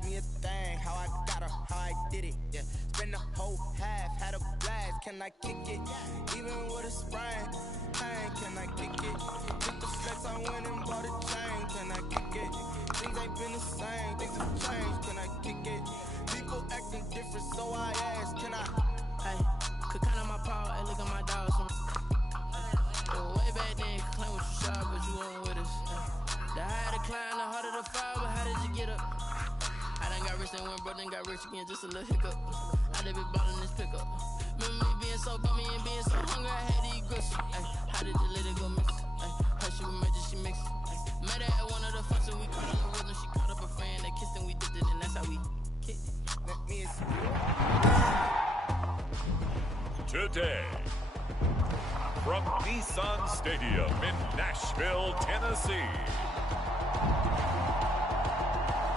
ask me a thing, how I got her, how I did it, yeah. Spend the whole half, had a blast, can I kick it? Even with a sprain, pain, can I kick it? Took the flex, I went and bought a chain, can I kick it? Things ain't been the same, things have changed, can I kick it? People acting different, so I ask, can I? Hey, could count on my power, hey, look at my dogs. Way back then, you claim what you saw, but you weren't with us. The higher the climb, the harder the fall, but how did you get up? I done got rich and went broke, then got rich again, just a little hiccup. I done been ballin' this pickup. Remember me being so bummy and being so hungry, I had to eat grits. How did you let it go mix? Her she was magic, she mixed. Met her at one of the functions, we caught up the rhythm, she caught up a friend, they kissed and we dipped it, and that's how we kicked it. Let me Today, from Nissan Stadium in Nashville, Tennessee,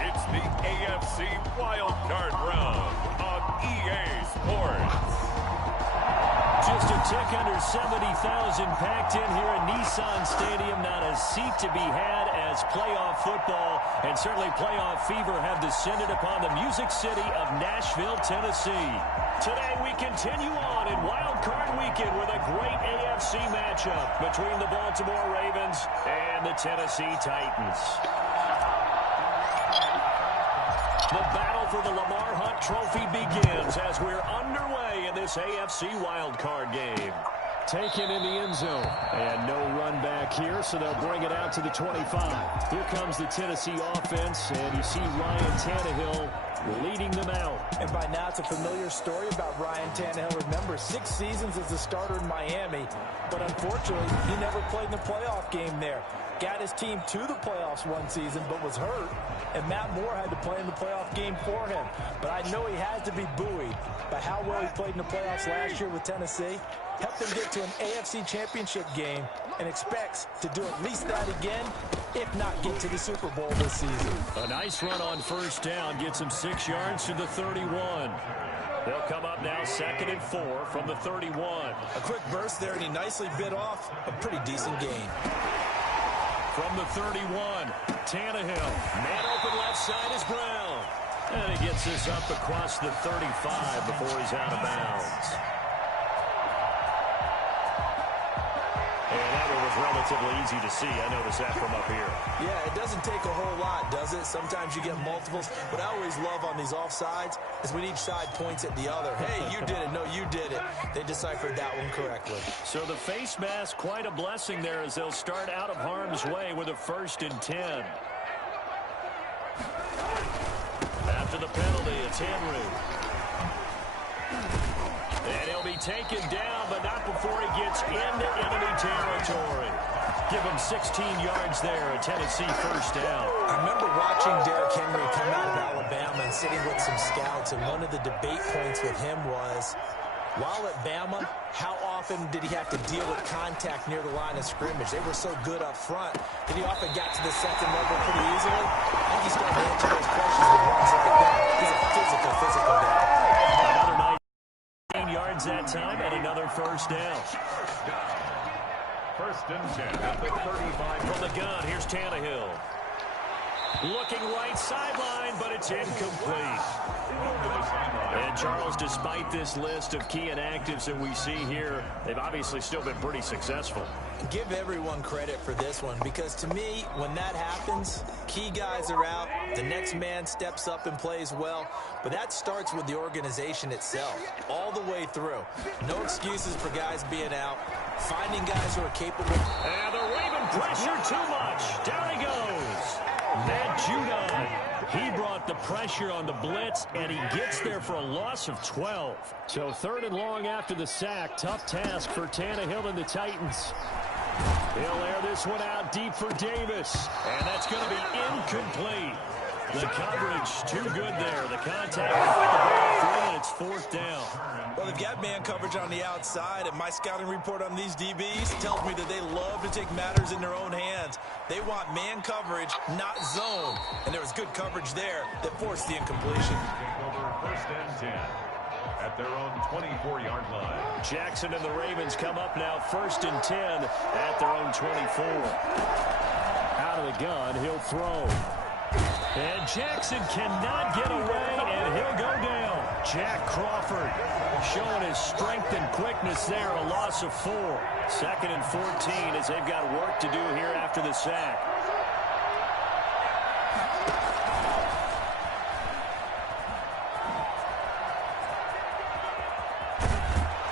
it's the AFC Wildcard Round on EA Sports. Just a tick under 70,000 packed in here at Nissan Stadium. Not a seat to be had as playoff football and certainly playoff fever have descended upon the Music City of Nashville, Tennessee. Today we continue on in Wild Card Weekend with a great AFC matchup between the Baltimore Ravens and the Tennessee Titans. The battle for the Lamar Hunt Trophy begins as we're underway in this AFC wildcard game. Taken in the end zone. And no run back here, so they'll bring it out to the 25. Here comes the Tennessee offense, and you see Ryan Tannehill leading them out. And by now, it's a familiar story about Ryan Tannehill. Remember, 6 seasons as a starter in Miami, but unfortunately, he never played in the playoff game there. Got his team to the playoffs one season, but was hurt, and Matt Moore had to play in the playoff game for him. But I know he has to be buoyed by how well he played in the playoffs last year with Tennessee. Helped them get to an AFC championship game and expects to do at least that again, if not get to the Super Bowl this season. A nice run on first down, gets him 6 yards to the 31. They'll come up now 2nd and 4 from the 31. A quick burst there, and he nicely bit off a pretty decent gain. From the 31, Tannehill. Man open left side is Brown. And he gets this up across the 35 before he's out of bounds. And that one was relatively easy to see. I noticed that from up here. Yeah, it doesn't take a whole lot, does it? Sometimes you get multiples. What I always love on these offsides is when each side points at the other. Hey, you did it. No, you did it. They deciphered that one correctly. So the face mask, quite a blessing there as they'll start out of harm's way with a 1st and 10. After the penalty, it's Henry. And he'll be taken down, but not before he gets into enemy territory. Give him 16 yards there, a Tennessee 1st down. I remember watching Derrick Henry come out of Alabama and sitting with some scouts, and one of the debate points with him was, while at Bama, how often did he have to deal with contact near the line of scrimmage? They were so good up front that he often got to the 2nd level pretty easily. I think he's starting to answer those questions with runs like that. He's a physical guy. Another 19 yards that time and another 1st down. 1st and 10 at the 35. From the gun, here's Tannehill. Looking right sideline, but it's incomplete. And Charles, despite this list of key inactives that we see here, they've obviously still been pretty successful. Give everyone credit for this one, because to me, when that happens, key guys are out, the next man steps up and plays well, but that starts with the organization itself, all the way through. No excuses for guys being out, finding guys who are capable. And the Raven pressure too much. Down he goes. Matt Judon, he brought the pressure on the blitz, and he gets there for a loss of 12. So 3rd and long after the sack. Tough task for Tannehill and the Titans. He'll air this one out deep for Davis, and that's going to be incomplete. The coverage too good there. The contact with the ball through, and it's 4th down. Well, they've got man coverage on the outside, and my scouting report on these DBs tells me that they love to take matters in their own hands. They want man coverage, not zone. And there was good coverage there that forced the incompletion. Over 1st and 10 at their own 24-yard line. Jackson and the Ravens come up now 1st and 10 at their own 24. Out of the gun, he'll throw. And Jackson cannot get away, and he'll go down. Jack Crawford showing his strength and quickness there, a loss of 4. 2nd and 14 as they've got work to do here after the sack.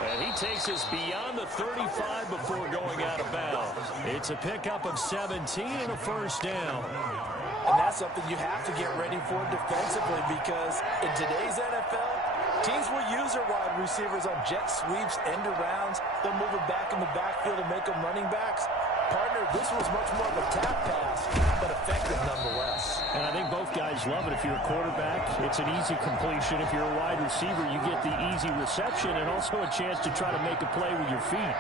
And he takes us beyond the 35 before going out of bounds. It's a pickup of 17 and a first down. And that's something you have to get ready for defensively, because in today's NFL, teams will use their wide receivers on jet sweeps, end arounds. They'll move it back in the backfield and make them running backs. Partner, this was much more of a tap pass, but effective nonetheless. And I think both guys love it. If you're a quarterback, it's an easy completion. If you're a wide receiver, you get the easy reception and also a chance to try to make a play with your feet.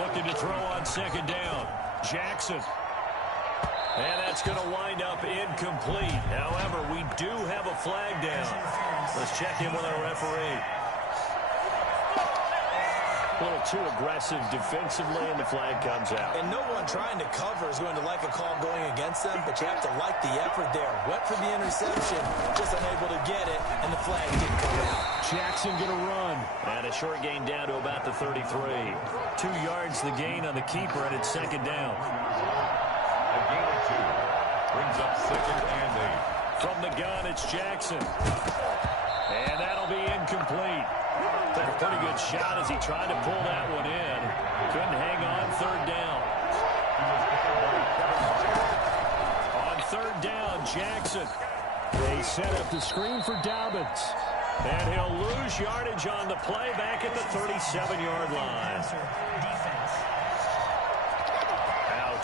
Looking to throw on 2nd down. Jackson. And that's going to wind up incomplete. However, we do have a flag down. Let's check in with our referee. A little too aggressive defensively, and the flag comes out. And no one trying to cover is going to like a call going against them, but you have to like the effort there. Went for the interception, just unable to get it, and the flag didn't come out. Jackson going to run. And a short gain down to about the 33. 2 yards the gain on the keeper, and it's 2nd down. A gain of 2 brings up 2nd and 8. From the gun, it's Jackson. And that'll be incomplete. Took a pretty good shot as he tried to pull that one in. Couldn't hang on 3rd down. On 3rd down, Jackson. They set up the screen for Dobbins. And he'll lose yardage on the play back at the 37-yard line.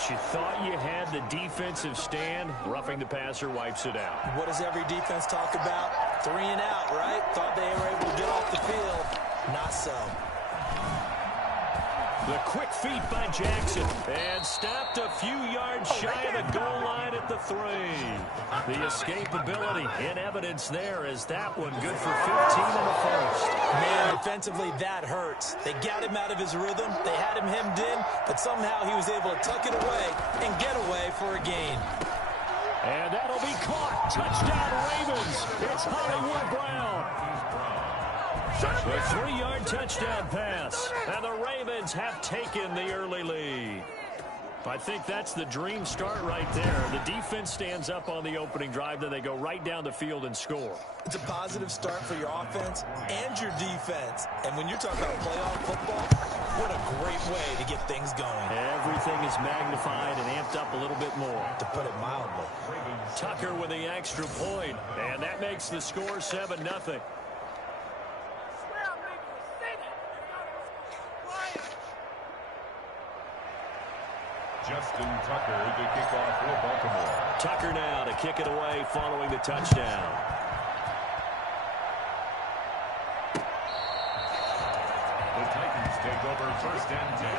You thought you had the defensive stand. Roughing the passer wipes it out. What does every defense talk about? 3 and out, right? Thought they were able to get off the field. Not so. The quick feet by Jackson. And stopped a few yards shy of the goal line at the 3. The escapability in evidence there as that one good for 15 in the first. Man, defensively, that hurts. They got him out of his rhythm. They had him hemmed in, but somehow he was able to tuck it away and get away for a gain. And that'll be caught. Touchdown, Ravens. It's Hollywood Brown. A 3-yard touchdown pass. And the Ravens have taken the early lead. I think that's the dream start right there. The defense stands up on the opening drive, then they go right down the field and score. It's a positive start for your offense and your defense. And when you're talking about playoff football, what a great way to get things going. Everything is magnified and amped up a little bit more. To put it mildly. Tucker with the extra point, and that makes the score 7-0. Justin Tucker to kick off for Baltimore. Tucker now to kick it away following the touchdown. The Titans take over 1st and 10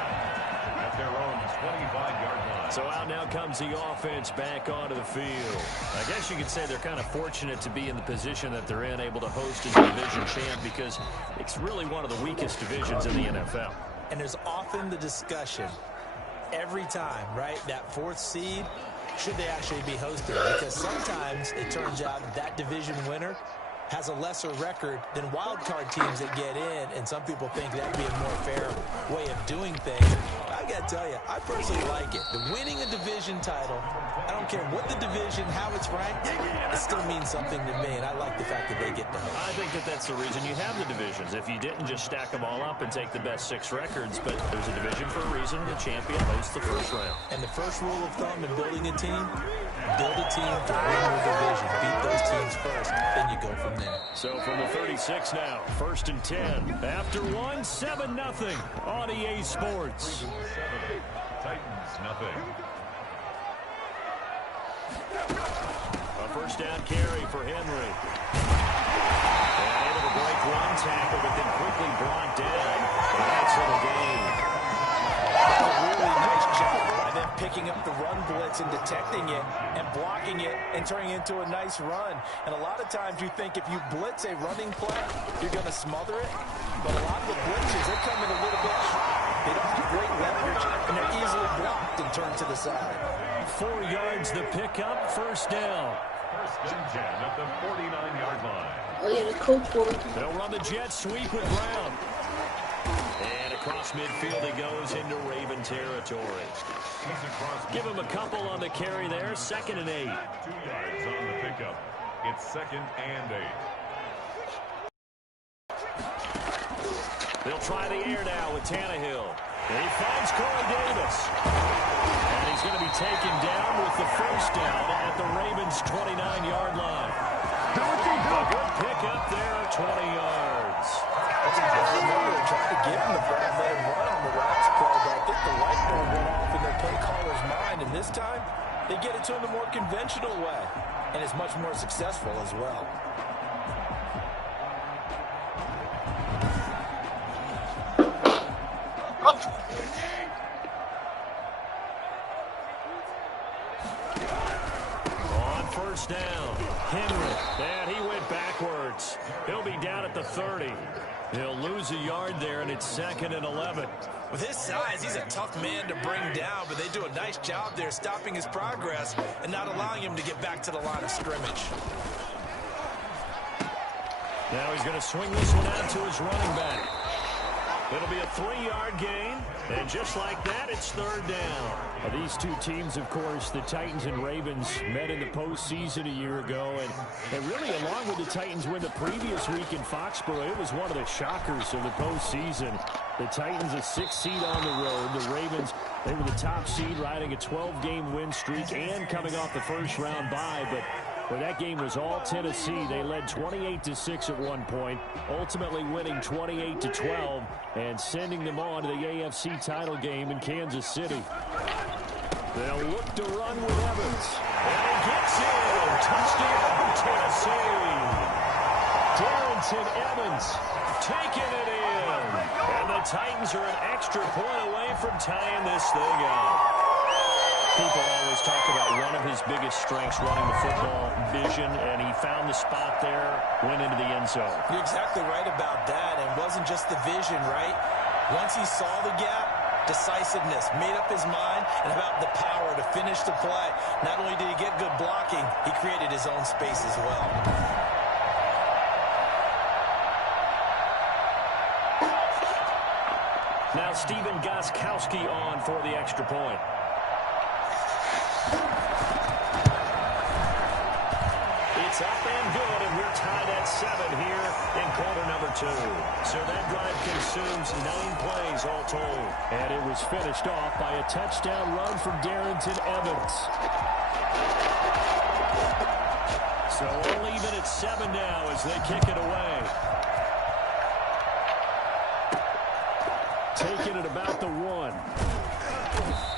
at their own 25-yard line. So out now comes the offense back onto the field. I guess you could say they're kind of fortunate to be in the position that they're in, able to host as a division champ, because it's really one of the weakest divisions in the NFL. And there's often the discussion every time, right? That 4th seed, should they actually be hosted? Because sometimes it turns out that division winner has a lesser record than wild card teams that get in, and some people think that'd be a more fair way of doing things. I gotta tell you, I personally like it. The winning a division title, I don't care what the division, how it's ranked, it still means something to me, and I like the fact that they get to host. I think that that's the reason you have the divisions. If you didn't just stack them all up and take the best 6 records, but there's a division for a reason. The champion hosts the first round. And the first rule of thumb in building a team, build a team to win your division. Beat those teams first, then you go from there. So from the 36 now, 1st and 10. After 1, 7-0 on EA Sports. Titans nothing. A first down carry for Henry. And able to break one tackle, but then quickly brought down. And that's a gain. That's a really nice job by them picking up the run blitz and detecting it and blocking it and turning it into a nice run. And a lot of times you think if you blitz a running play, you're going to smother it. But a lot of the blitzes, they come in a little bit hot. They don't have great leverage, and they're easily blocked and turned to the side. 4 yards the pickup, first down. First and 10 at the 49-yard line. Oh, yeah, the coach board. They'll run the jet sweep with Brown. And across midfield he goes into Raven territory. Give him a couple on the carry there, 2nd and 8. 2 yards on the pickup. It's 2nd and 8. They'll try the air now with Tannehill. And he finds Corey Davis. And he's going to be taken down with the first down at the Ravens' 29-yard line. A good pickup there, 20 yards. They tried to give him the ball, let him run on the routes play, but I think the light bulb went off in their play caller's mind, and this time they get it to him the more conventional way, and it's much more successful as well. On first down, Henry. And he went backwards. He'll be down at the 30. He'll lose a yard there, and it's 2nd and 11. With his size, he's a tough man to bring down, but they do a nice job there stopping his progress and not allowing him to get back to the line of scrimmage. Now he's going to swing this one out to his running back. It'll be a 3-yard gain, and just like that, it's 3rd down. These two teams, of course, the Titans and Ravens, met in the postseason a year ago, and really, along with the Titans win the previous week in Foxborough, it was one of the shockers of the postseason. The Titans, a 6th seed on the road. The Ravens, they were the top seed, riding a 12-game win streak and coming off the first-round bye, but where that game was all Tennessee. They led 28-6 at one point, ultimately winning 28-12 and sending them on to the AFC title game in Kansas City. They'll look to run with Evans. And he gets in. Touchdown, Tennessee. Darrington Evans Taking it in. And the Titans are an extra point away from tying this thing up. People always talk about one of his biggest strengths, running the football, vision, and he found the spot there, went into the end zone. You're exactly right about that, and it wasn't just the vision, right? Once he saw the gap, decisiveness, made up his mind, and about the power to finish the play. Not only did he get good blocking, he created his own space as well. Now Stephen Gostkowski on for the extra point. It's up and good, and we're tied at 7 here in quarter number 2. So that drive consumes 9 plays all told. And it was finished off by a touchdown run from Darrington Evans. So all even at 7 now as they kick it away. Taking it about the 1.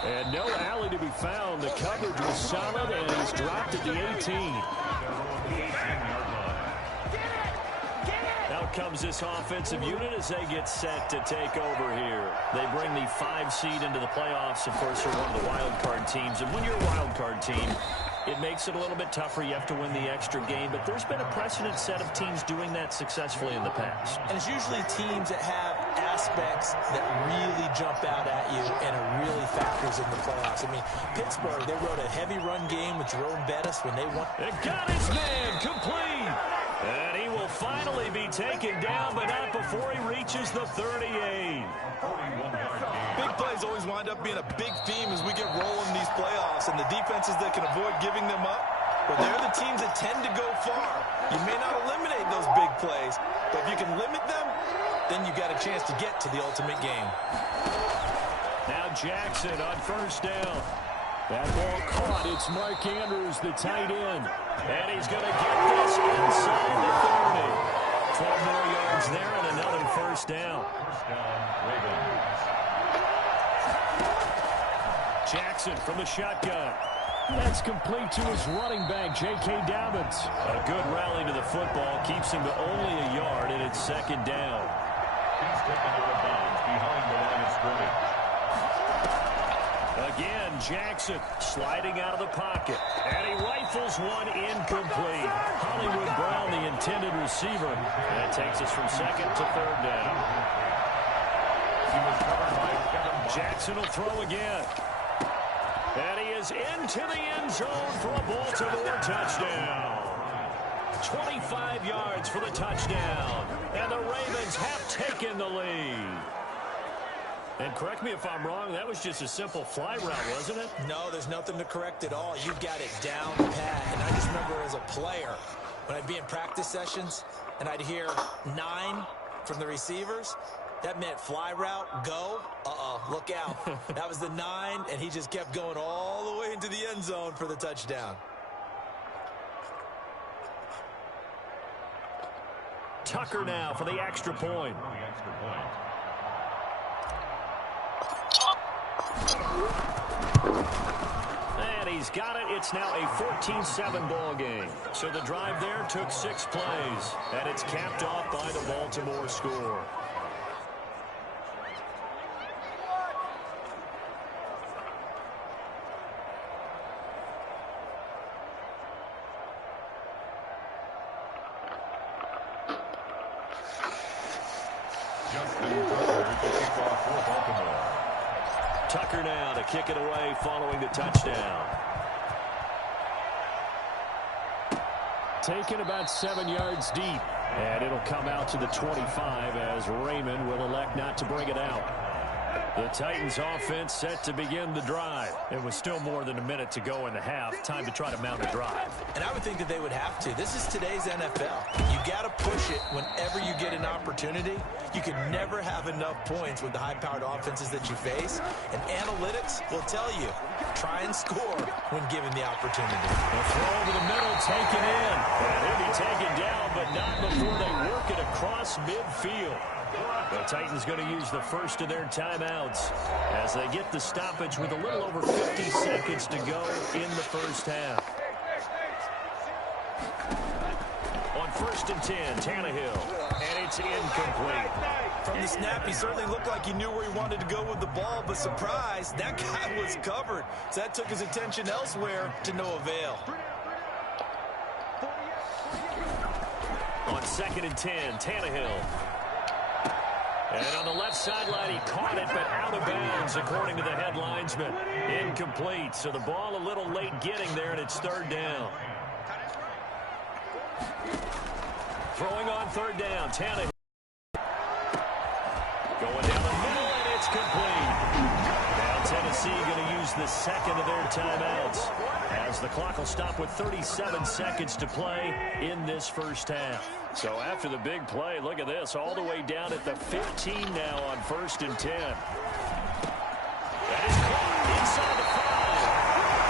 And no alley to be found. The coverage was solid, and he's dropped at the 18. Out comes this offensive unit as they get set to take over here. They bring the 5 seed into the playoffs. Of course, they're one of the wild card teams. And when you're a wild card team, it makes it a little bit tougher. You have to win the extra game. But there's been a precedent set of teams doing that successfully in the past. And it's usually teams that have aspects that really jump out at you and it really factors in the playoffs. I mean, Pittsburgh, they rode a heavy run game with Jerome Bettis when they won. It got his man complete. And he will finally be taken down, but not before he reaches the 38. Big plays always wind up being a big theme as we get rolling in these playoffs, and the defenses that can avoid giving them up, well, they're the teams that tend to go far. You may not eliminate those big plays, but if you can limit them, then you got a chance to get to the ultimate game. Now Jackson on first down. That ball caught. It's Mark Andrews, the tight end. And he's going to get this inside the 30. 12 more yards there and another first down. First down, Ravens. Jackson from the shotgun. That's complete to his running back, J.K. Dobbins. A good rally to the football keeps him to only a yard, and it's second down. He's taken out of bounds behind the line of scrimmage. Again, Jackson sliding out of the pocket. And he rifles one incomplete. Hollywood Brown, the intended receiver. That takes us from second to third down. He was covered by Kevin Jackson will throw again. And he is into the end zone for a Baltimore touchdown. 25 yards for the touchdown. And the Ravens have taken the lead. And correct me if I'm wrong, that was just a simple fly route, wasn't it? No, there's nothing to correct at all. You got it down pat. And I just remember as a player, when I'd be in practice sessions and I'd hear 9 from the receivers, that meant fly route, go, look out. That was the 9, and he just kept going all the way into the end zone for the touchdown. Tucker now for the extra point. And he's got it. It's now a 14-7 ball game. So the drive there took 6 plays, and it's capped off by the Baltimore score. Tucker now to kick it away following the touchdown. Taken about 7 yards deep. And it'll come out to the 25 as Raymond will elect not to bring it out. The Titans offense set to begin the drive. It was still more than a minute to go in the half. Time to try to mount a drive. And I would think that they would have to. This is today's NFL. You got to push it whenever you get an opportunity. You can never have enough points with the high-powered offenses that you face. And analytics will tell you, try and score when given the opportunity. The throw over the middle, taken in. And he'll be taken down, but not before they work it across midfield. The Titans going to use the first of their timeouts as they get the stoppage with a little over 50 seconds to go in the first half. On 1st and 10, Tannehill, and it's incomplete. From the snap, he certainly looked like he knew where he wanted to go with the ball, but surprise, that guy was covered. So that took his attention elsewhere to no avail. On 2nd and 10, Tannehill. And on the left sideline, he caught it, but out of bounds, according to the head linesman. Incomplete, so the ball a little late getting there, and it's 3rd down. Throwing on 3rd down, Tannehill. Going down the middle, and it's complete. Now Tennessee going to use the second of their timeouts as the clock will stop with 37 seconds to play in this first half. So after the big play, look at this, all the way down at the 15 now on 1st and 10. That is caught inside the 5.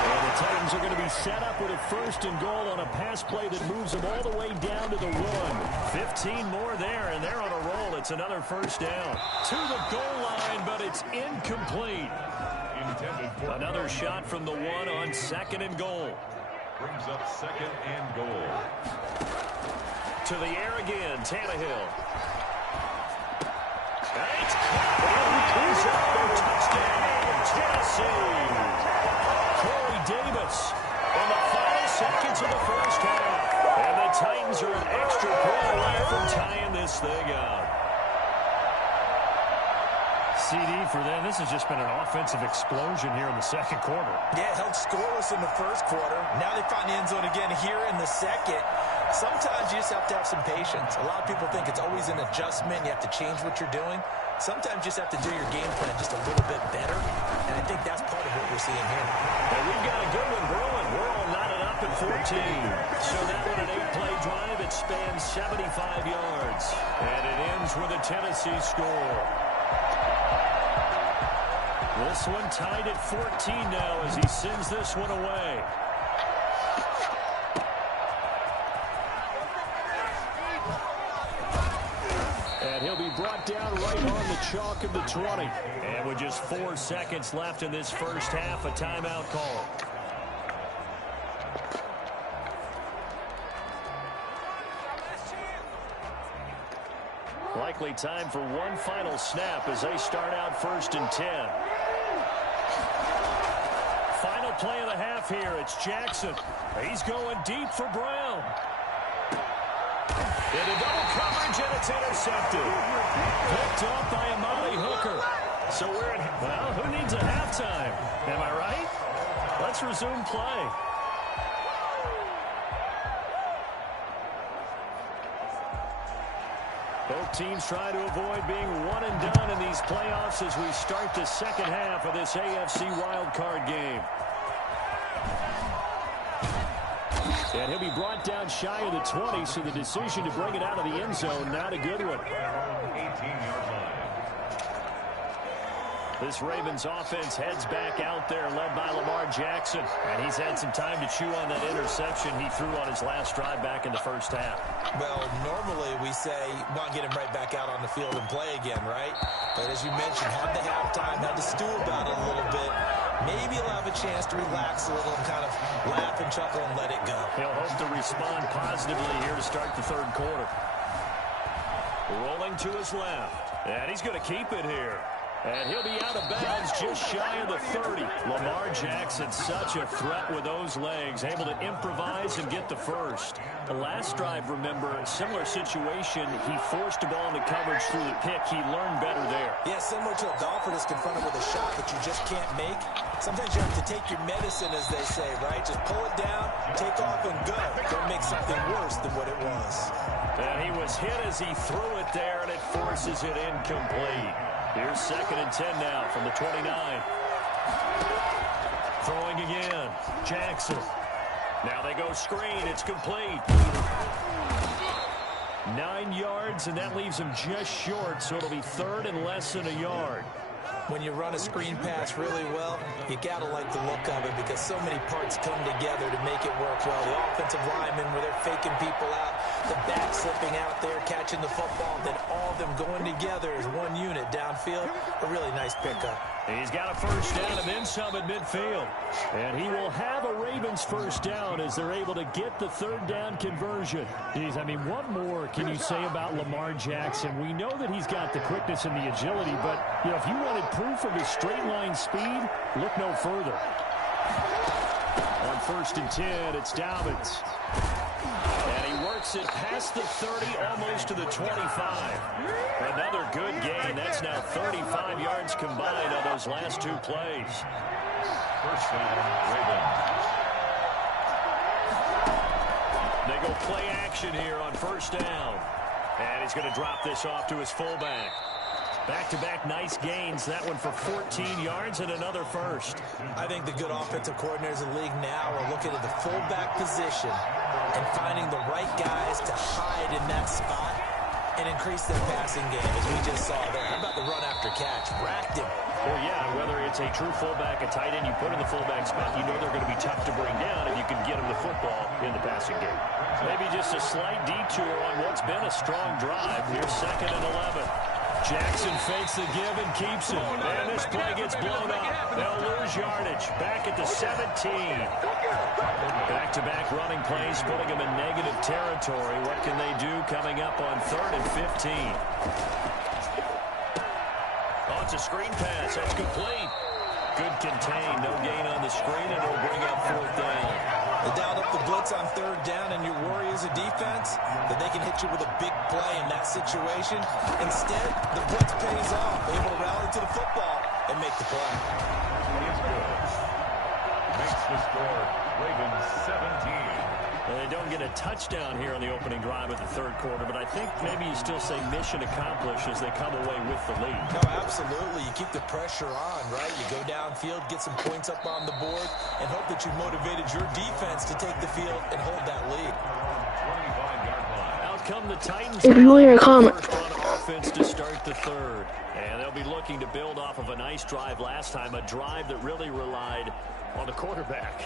And the Titans are going to be set up with a 1st and goal on a pass play that moves them all the way down to the 1. 15 more there, and they're on a roll. It's another 1st down. To the goal line, but it's incomplete. Another shot from the 1 on 2nd and goal. Brings up 2nd and goal. To the air again, Tannehill. It's caught. Touchdown, Tennessee. Corey Davis in the final seconds of the first half. And the Titans are an extra point away from tying this thing up. CD for them, this has just been an offensive explosion here in the 2nd quarter. Yeah, held scoreless in the 1st quarter. Now they find the end zone again here in the 2nd. Sometimes you just have to have some patience. A lot of people think it's always an adjustment. You have to change what you're doing. Sometimes you just have to do your game plan just a little bit better. And I think that's part of what we're seeing here. And we've got a good one brewing. We're all knotted up at 14. So that one an 8-play drive. It spans 75 yards. And it ends with a Tennessee score. This one tied at 14 now as he sends this one away. And he'll be brought down right on the chalk of the 20. And with just 4 seconds left in this first half, a timeout call. Likely time for one final snap as they start out 1st and 10. Final play of the half here. It's Jackson. He's going deep for Brown. Into double coverage, and it's intercepted. Picked off by Amari Hooker. So we're at, well, who needs a halftime? Am I right? Let's resume play. Both teams try to avoid being one and done in these playoffs as we start the second half of this AFC wildcard game. And he'll be brought down shy of the 20, so the decision to bring it out of the end zone, not a good one. 18-yard line. This Ravens offense heads back out there, led by Lamar Jackson. And he's had some time to chew on that interception he threw on his last drive back in the first half. Well, normally we say, want to get him right back out on the field and play again, right? But as you mentioned, had the halftime, had to stew about it a little bit. Maybe he'll have a chance to relax a little and kind of laugh and chuckle and let it go. He'll hope to respond positively here to start the third quarter. Rolling to his left. And he's going to keep it here. And he'll be out of bounds just shy of the 30. Lamar Jackson, such a threat with those legs, able to improvise and get the first. The last drive, remember, similar situation. He forced the ball into coverage through the pick. He learned better there. Yeah, similar to a golfer that's confronted with a shot that you just can't make. Sometimes you have to take your medicine, as they say, right? Just pull it down, take off, and go. Don't make something worse than what it was. And he was hit as he threw it there, and it forces it incomplete. Here's 2nd and 10 now from the 29. Throwing again. Jackson. Now they go screen. It's complete. 9 yards, and that leaves him just short, so it'll be 3rd and less than a yard. When you run a screen pass really well, you got to like the look of it because so many parts come together to make it work well. The offensive linemen, where they're faking people out, the back slipping out there, catching the football, then all of them going together as one unit downfield. A really nice pickup. He's got a first down and then some at midfield. And he will have a Ravens first down as they're able to get the 3rd down conversion. Geez, I mean, what more can you say about Lamar Jackson? We know that he's got the quickness and the agility, but, you know, if you wanted proof of his straight line speed, look no further. On 1st and 10, it's Dobbins. And he works it past the 30, almost to the 25. Another good gain. That's now 35 yards combined on those last 2 plays. First down, Ravens. They go play action here on 1st down. And he's going to drop this off to his fullback. Back-to-back nice gains. That one for 14 yards and another first. I think the good offensive coordinators in the league now are looking at the fullback position and finding the right guys to hide in that spot and increase their passing game, as we just saw there. How about the run after catch? Racked him. Well, yeah, whether it's a true fullback, a tight end, you put in the fullback spot, you know they're going to be tough to bring down if you can get them the football in the passing game. Maybe just a slight detour on what's been a strong drive. Here's 2nd and 11. Jackson fakes the give and keeps it. And this play gets blown up. They'll lose yardage. Back at the 17. Back-to-back running plays, putting them in negative territory. What can they do coming up on 3rd and 15? Oh, it's a screen pass. That's complete. Good contain. No gain on the screen, and it'll bring up 4th down. They dialed up the blitz on 3rd down, and your worry as a defense that they can hit you with a big play in that situation. Instead, the blitz pays off, able to rally to the football and make the play. He is good. Makes the score. Ravens 17. Well, they don't get a touchdown here on the opening drive of the 3rd quarter, but I think maybe you still say mission accomplished as they come away with the lead. No, absolutely. You keep the pressure on, right? You go downfield, get some points up on the board, and hope that you motivated your defense to take the field and hold that lead. 25-yard line. Out come the Titans. If you want your comment. First on offense to start the 3rd. And they'll be looking to build off of a nice drive last time, a drive that really relied on the quarterback.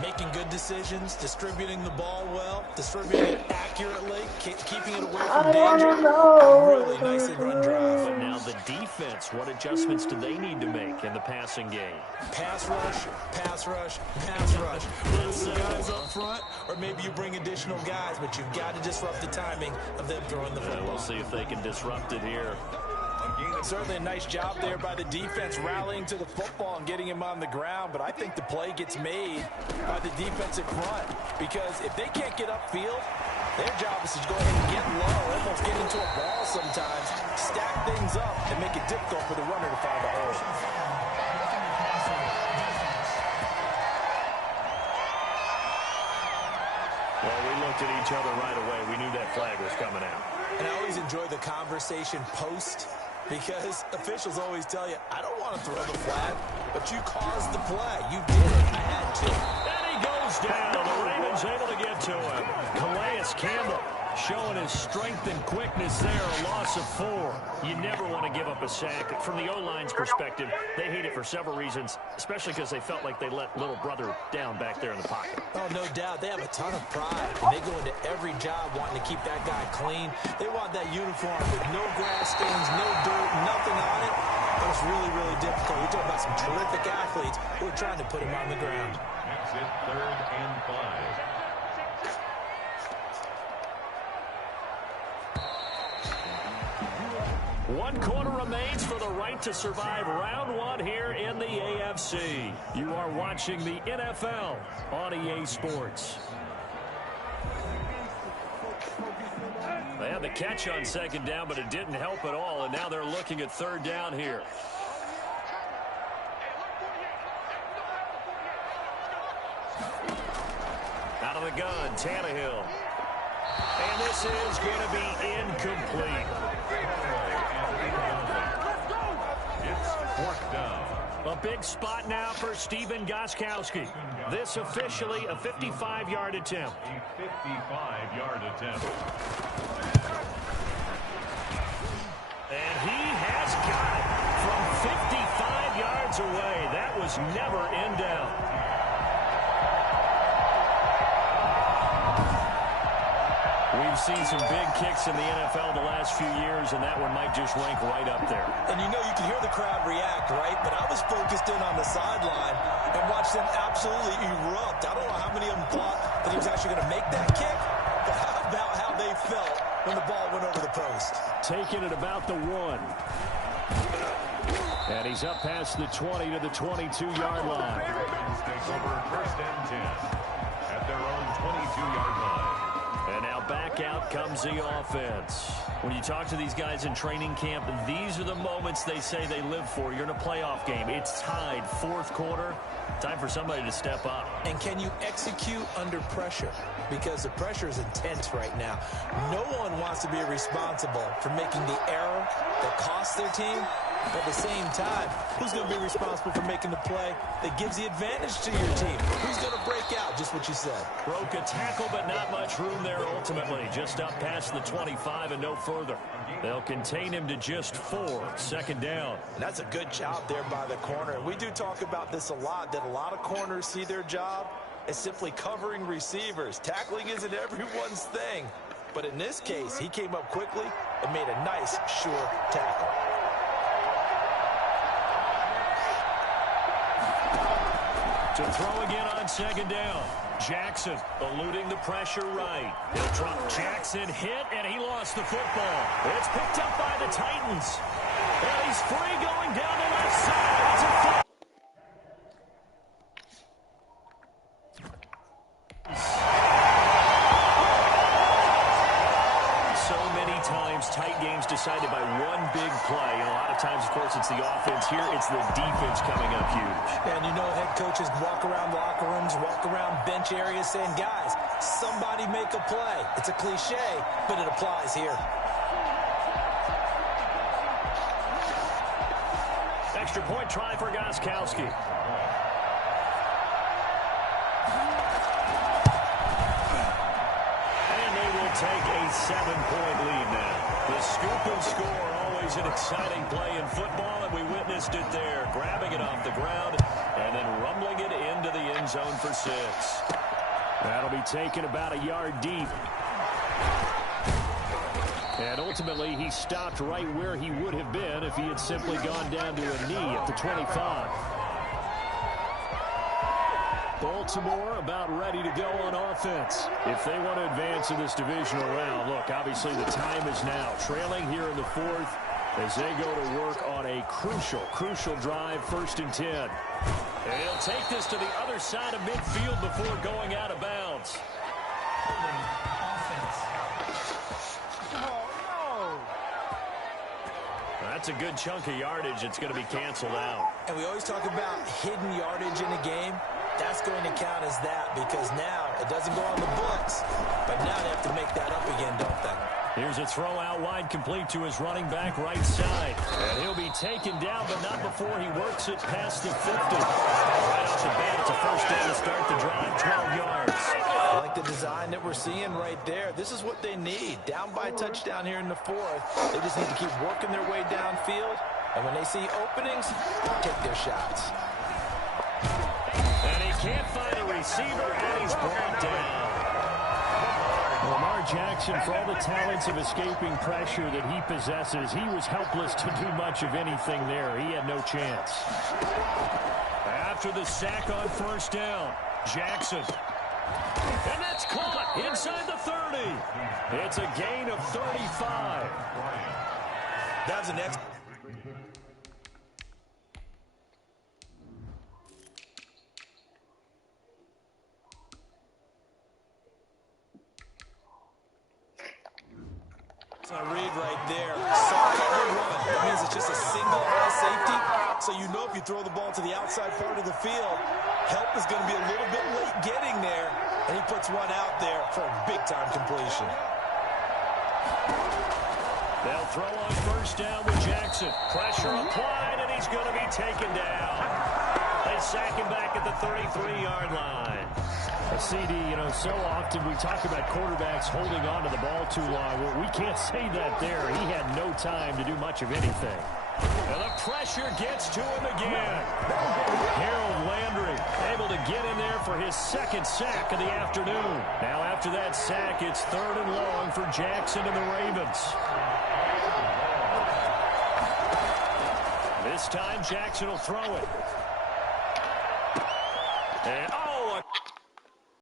Making good decisions, distributing the ball well, distributing it accurately, keeping it away from danger. A really nicely run drive. But now the defense, what adjustments do they need to make in the passing game? Pass rush, pass rush, pass rush. Whether guys up front, or maybe you bring additional guys, but you've got to disrupt the timing of them throwing the football. We'll see if they can disrupt it here. Certainly a nice job there by the defense rallying to the football and getting him on the ground, but I think the play gets made by the defensive front because if they can't get upfield, Their job is to go ahead and get low, almost get into a ball sometimes, stack things up, and make it difficult for the runner to find a hole. Well, we looked at each other right away. We knew that flag was coming out. And I always enjoy the conversation post, because officials always tell you, I don't want to throw the flag, but you caused the play. You did it. I had to. And he goes down. The Ravens able to get to him. Calais Campbell showing his strength and quickness there. A loss of 4. You never want to give up a sack. From the O-line's perspective, they hate it for several reasons, especially because they felt like they let little brother down back there in the pocket. Oh, no doubt. They have a ton of pride, and they go into every job wanting to keep that guy clean. They want that uniform with no grass stains, no dirt, nothing on it. But it's really, really difficult. We talk about some terrific athletes who are trying to put him on the ground. Exit 3rd and 5. One quarter remains for the right to survive round 1 here in the AFC. You are watching the NFL on EA Sports. They had the catch on 2nd down, but it didn't help at all, and now they're looking at 3rd down here. Out of the gun, Tannehill. And this is going to be incomplete. It's 4th down. A big spot now for Stephen Gostkowski. This officially a 55-yard attempt. A 55-yard attempt. And he has got it from 55 yards away. That was never in doubt. We've seen some big kicks in the NFL the last few years, and that one might just rank right up there. And you know, you can hear the crowd react, right? But I was focused in on the sideline and watched them absolutely erupt. I don't know how many of them thought that he was actually going to make that kick, but how about how they felt when the ball went over the post? Taking it about the 1. And he's up past the 20 to the 22-yard line. Ravens take over 1st and 10 at their own 22-yard line. And now back out comes the offense. When you talk to these guys in training camp, these are the moments they say they live for. You're in a playoff game. It's tied, 4th quarter. Time for somebody to step up. And can you execute under pressure? Because the pressure is intense right now. No one wants to be responsible for making the error that costs their team. But at the same time, who's going to be responsible for making the play that gives the advantage to your team? Who's going to break out? Just what you said. Broke a tackle, but not much room there ultimately. Just up past the 25 and no further. They'll contain him to just 4. 2nd down. And that's a good job there by the corner. We do talk about this a lot, that a lot of corners see their job as simply covering receivers. Tackling isn't everyone's thing. But in this case, he came up quickly and made a nice, sure tackle. To throw again on 2nd down. Jackson eluding the pressure right. He'll drop Jackson, hit, and he lost the football. It's picked up by the Titans. And he's free going down the left side. It's a so many times tight games decided by one big play. And a lot of times, of course, it's the offense. Here, it's the defense coming up huge. And you know, head coaches walk around locker rooms, walk around bench areas saying, guys, somebody make a play. It's a cliche, but it applies here. Extra point try for Gostkowski. And they will take a 7-point lead now. The scoop and score, always an exciting play in football, and we witnessed it there. Grabbing it off the ground and then rumbling it into the end zone for 6. That'll be taken about a yard deep. And ultimately, he stopped right where he would have been if he had simply gone down to a knee at the 25. Baltimore about ready to go on offense. If they want to advance in this divisional round, look, obviously the time is now. Trailing here in the 4th as they go to work on a crucial drive, 1st and 10. And he'll take this to the other side of midfield before going out of bounds. That's a good chunk of yardage. It's going to be canceled out. And we always talk about hidden yardage in a game. That's going to count as that because now it doesn't go on the books, but now they have to make that up again, don't they? Here's a throw out wide, complete to his running back right side. And he'll be taken down, but not before he works it past the 50. Right off the bat, it's a first down to start the drive, 12 yards. I like the design that we're seeing right there. This is what they need. Down by a touchdown here in the fourth. They just need to keep working their way downfield. And when they see openings, take their shots. And he can't find a receiver, and he's brought down. Lamar Jackson, for all the talents of escaping pressure that he possesses, he was helpless to do much of anything there. He had no chance. After the sack on first down, Jackson. And that's caught inside the 30. It's a gain of 35. That's an excellent. Read right there. Soft cover run. That means it's just a single high safety. So you know if you throw the ball to the outside part of the field, help is going to be a little bit late getting there. And he puts one out there for a big-time completion. They'll throw on first down with Jackson. Pressure applied, and he's going to be taken down. They sack him back at the 33-yard line. CD, so often we talk about quarterbacks holding on to the ball too long. Well, we can't say that there. He had no time to do much of anything. And the pressure gets to him again. Harold Landry able to get in there for his second sack of the afternoon. Now after that sack, it's 3rd and long for Jackson and the Ravens. This time, Jackson will throw it. And,